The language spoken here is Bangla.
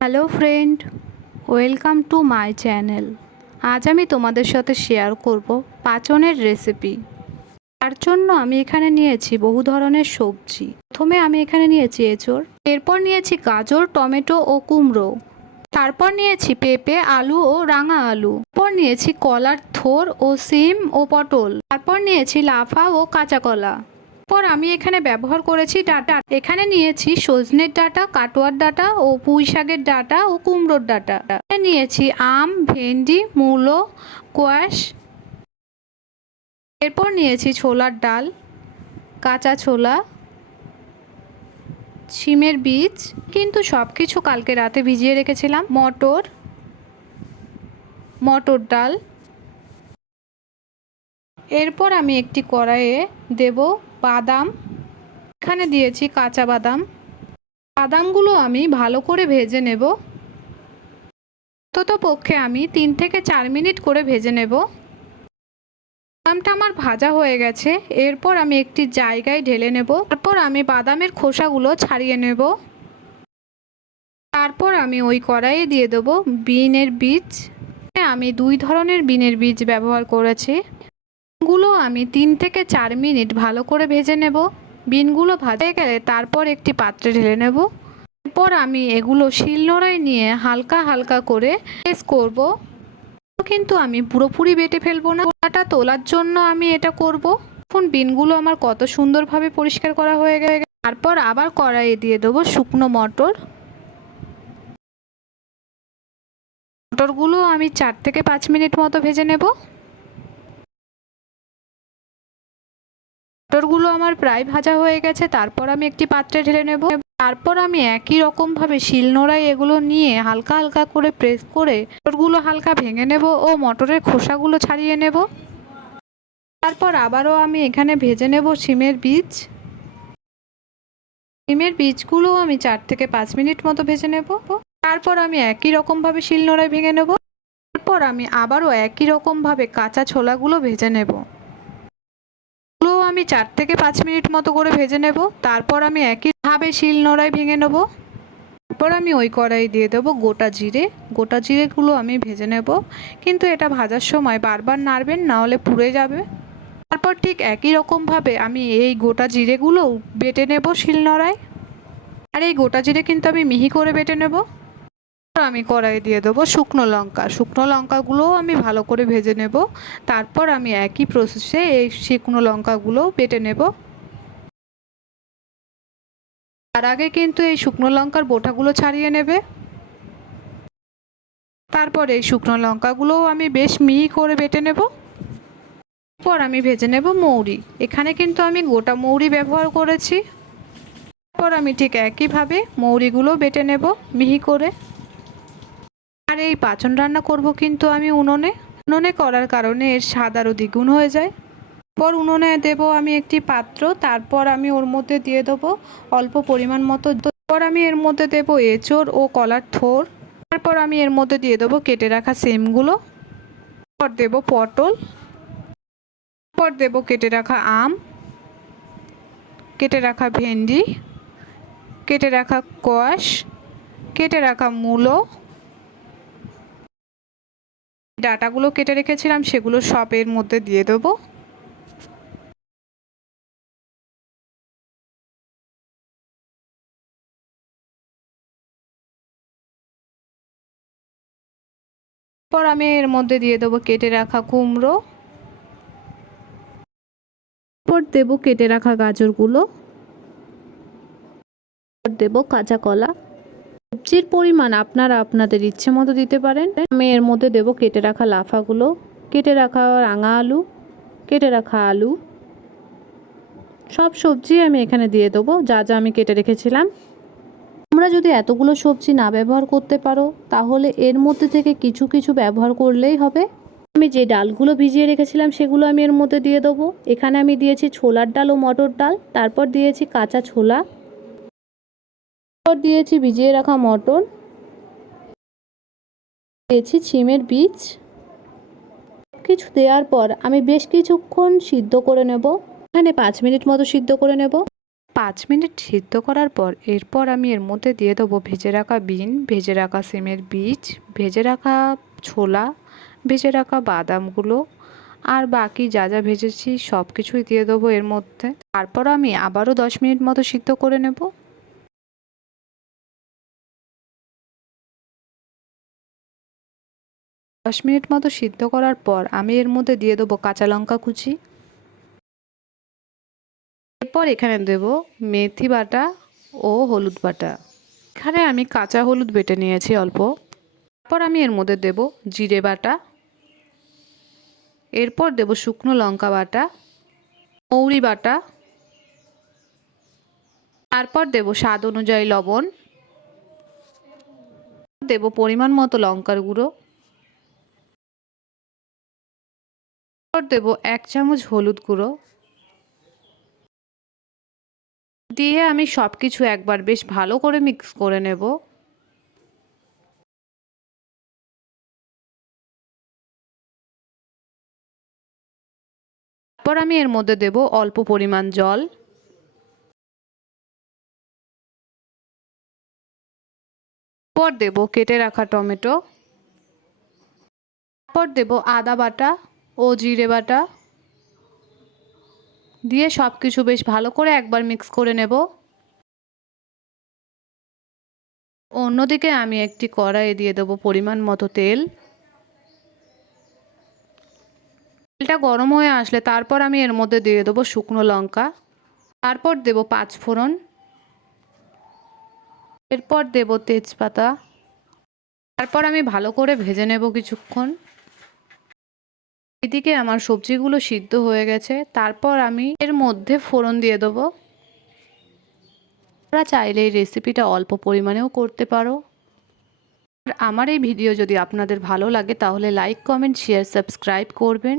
Hello friend, welcome to my channel. আজ আমি তোমাদের সাথে শেয়ার করব পাঁচনের রেসিপি। তার জন্য আমি এখানে নিয়েছি বহু ধরনের সবজি। প্রথমে আমি এখানে নিয়েছি এঁচড়, এরপর নিয়েছি গাজর, টমেটো ও কুমড়ো, তারপর নিয়েছি পেঁপে, আলু ও রাঙা আলু, তারপর নিয়েছি কলার থোর ও সিম ও পটল, তারপর নিয়েছি লাফা ও কাঁচা কলা। পর আমি এখানে ব্যবহার করেছি ডাঁটা। এখানে নিয়েছি সজনের ডাঁটা, কাটোয়ার ডাঁটা ও পুঁই শাকের ডাঁটা ও কুমড়োর ডাঁটা। নিয়েছি আম, ভেন্ডি, মূলো, কোয়াশ। এরপর নিয়েছি ছোলার ডাল, কাঁচা ছোলা, শিমের বীজ, কিন্তু সব কিছু কালকে রাতে ভিজিয়ে রেখেছিলাম, মটর ডাল। এরপর আমি একটি কড়াইয়ে দেব বাদাম। এখানে দিয়েছি কাঁচা বাদাম। বাদামগুলো আমি ভালো করে ভেজে নেব। অন্ততপক্ষে আমি 3 থেকে 4 মিনিট করে ভেজে নেব। বাদামটা আমার ভাজা হয়ে গেছে। এরপর আমি একটি জায়গায় ঢেলে নেব। তারপর আমি বাদামের খোসাগুলো ছাড়িয়ে নেব। তারপর আমি ওই কড়াইয়ে দিয়ে দেবো বিনের বীজ। আমি 2 ধরনের বিনের বীজ ব্যবহার করেছি। বিনগুলো আমি 3 থেকে 4 মিনিট ভালো করে ভেজে নেব। বিনগুলো ভাজা হয়ে গেলে তারপর একটি পাত্রে ঢেলে নেব। এরপর আমি এগুলো শিলনোড়ায় নিয়ে হালকা হালকা করে পেস্ট করব। কিন্তু আমি পুরোপুরি বেটে ফেলবো না, ওটা তোলার জন্য আমি এটা করব। এখন বিনগুলো আমার কত সুন্দরভাবে পরিষ্কার করা হয়ে গেছে। তারপর আবার কড়াইয়ে দিয়ে দেবো শুকনো মটর। মটরগুলো আমি 4 থেকে 5 মিনিট মতো ভেজে নেব। মটরগুলো আমার প্রায় ভাজা হয়ে গেছে। তারপর আমি একটি পাত্রে ঢেলে নেব। তারপর আমি একই রকমভাবে শিলনোড়ায় এগুলো নিয়ে হালকা হালকা করে প্রেস করে মটরগুলো হালকা ভেঙে নেব ও মটরের খোসাগুলো ছাড়িয়ে নেব। তারপর আবারও আমি এখানে ভেজে নেব শিমের বীজ। শিমের বীজগুলো আমি 4 থেকে 5 মিনিট মতো ভেজে নেব। তারপর আমি একই রকমভাবে শিলনোড়ায় ভেঙে নেব। তারপর আমি আবারও একই রকমভাবে কাঁচা ছোলাগুলো ভেজে নেব। আমি 4 থেকে 5 মিনিট মতো করে ভেজে নেব। তারপর আমি একইভাবে শিলনোড়ায় ভেঙে নেব। তারপর আমি ওই কড়াই দিয়ে দেবো গোটা জিরে। গোটা জিরেগুলো আমি ভেজে নেব, কিন্তু এটা ভাজার সময় বারবার নাড়বেন, না হলে পুড়ে যাবে। তারপর ঠিক একই রকমভাবে আমি এই গোটা জিরেগুলো বেটে নেব শিলনোড়ায়। আর এই গোটা জিরে কিন্তু আমি মিহি করে বেটে নেব। আমি কড়াই দিয়ে দেবো শুকনো লঙ্কা। শুকনো লঙ্কাগুলোও আমি ভালো করে ভেজে নেব। তারপর আমি একই প্রসেসে এই শুকনো লঙ্কাগুলোও বেটে নেব। তার আগে কিন্তু এই শুকনো লঙ্কার বোটাগুলো ছাড়িয়ে নেবে। তারপর এই শুকনো লঙ্কাগুলোও আমি বেশ মিহি করে বেটে নেব। তারপর আমি ভেজে নেব মৌরি। এখানে কিন্তু আমি গোটা মৌরি ব্যবহার করেছি। তারপর আমি ঠিক একইভাবে মৌরিগুলো বেটে নেব মিহি করে। আর এই পাঁচন রান্না করব কিন্তু আমি উনুনে করার কারণে এর স্বাদ আরও দ্বিগুণ হয়ে যায়। তারপর উনুনে দেব আমি একটি পাত্র। তারপর আমি ওর মধ্যে দিয়ে দেবো অল্প পরিমাণ মতো। তারপর আমি এর মধ্যে দেবো এঁচড় ও কলার থোর। তারপর আমি এর মধ্যে দিয়ে দেবো কেটে রাখা সিমগুলো। তারপর দেব পটল। তারপর দেব কেটে রাখা আম, কেটে রাখা ভেন্ডি, কেটে রাখা কোয়াশ, কেটে রাখা মূলো, ডাঁটাগুলো কেটে রেখেছিলাম সেগুলো সব এর মধ্যে দিয়ে দেবো। তারপর আমি এর মধ্যে দিয়ে দেবো কেটে রাখা কুমড়ো। তারপর দেবো কেটে রাখা গাজরগুলো। দেব কাঁচা কলা। সবজির পরিমাণ আপনারা আপনাদের ইচ্ছে মতো দিতে পারেন। আমি এর মধ্যে দেব কেটে রাখা লাফাগুলো, কেটে রাখা রাঙা আলু, কেটে রাখা আলু। সব সবজি আমি এখানে দিয়ে দেবো যা যা আমি কেটে রেখেছিলাম। তোমরা যদি এতগুলো সবজি না ব্যবহার করতে পারো তাহলে এর মধ্যে থেকে কিছু কিছু ব্যবহার করলেই হবে। আমি যে ডালগুলো ভিজিয়ে রেখেছিলাম সেগুলো আমি এর মধ্যে দিয়ে দেবো। এখানে আমি দিয়েছি ছোলার ডাল ও মটর ডাল। তারপর দিয়েছি কাঁচা ছোলা। তারপর দিয়েছি ভিজিয়ে রাখা মটর। দিয়েছি শিমের বীজ। কিছু দেওয়ার পর আমি বেশ কিছুক্ষণ সিদ্ধ করে নেব। এখানে 5 মিনিট মতো সিদ্ধ করে নেব। 5 মিনিট সিদ্ধ করার পর এরপর আমি এর মধ্যে দিয়ে দেবো ভেজে রাখা বিন, ভেজে রাখা সিমের বীজ, ভেজে রাখা ছোলা, ভেজে রাখা বাদামগুলো আর বাকি যা যা ভেজেছি সব কিছুই দিয়ে দেবো এর মধ্যে। তারপর আমি আবারও 10 মিনিট মতো সিদ্ধ করে নেব। 10 মিনিট মতো সিদ্ধ করার পর আমি এর মধ্যে দিয়ে দেবো কাঁচা লঙ্কা কুচি। এরপর এখানে দেব মেথি বাটা ও হলুদ বাটা। এখানে আমি কাঁচা হলুদ বেটে নিয়েছি অল্প। তারপর আমি এর মধ্যে দেব জিরে বাটা। এরপর দেব শুকনো লঙ্কা বাটা, মৌরি বাটা। তারপর দেব স্বাদ অনুযায়ী লবণ, দেব পরিমাণ মতো লঙ্কার গুঁড়ো, তারপর দেব 1 চামচ হলুদ গুঁড়ো দিয়ে আমি সব কিছু একবার বেশ ভালো করে মিক্স করে নেব। তারপর আমি এর মধ্যে দেব অল্প পরিমাণ জল, পর দেব কেটে রাখা টমেটো, তারপর দেব আদা বাটা ও জিরে বাটা দিয়ে সব কিছু বেশ ভালো করে একবার মিক্স করে নেব। অন্যদিকে আমি একটি কড়াইয়ে দিয়ে দেব পরিমাণ মতো তেল। তেলটা গরম হয়ে আসলে তারপর আমি এর মধ্যে দিয়ে দেবো শুকনো লঙ্কা, তারপর দেব 5 ফোড়ন, এরপর দেব তেজপাতা। তারপর আমি ভালো করে ভেজে নেব কিছুক্ষণ। এদিকে আমার সবজিগুলো সিদ্ধ হয়ে গেছে, তারপর আমি এর মধ্যে ফোড়ন দিয়ে দেবো। তোমরা চাইলে এই রেসিপিটা অল্প পরিমাণেও করতে পারো। আর আমার এই ভিডিও যদি আপনাদের ভালো লাগে তাহলে লাইক, কমেন্ট, শেয়ার, সাবস্ক্রাইব করবেন।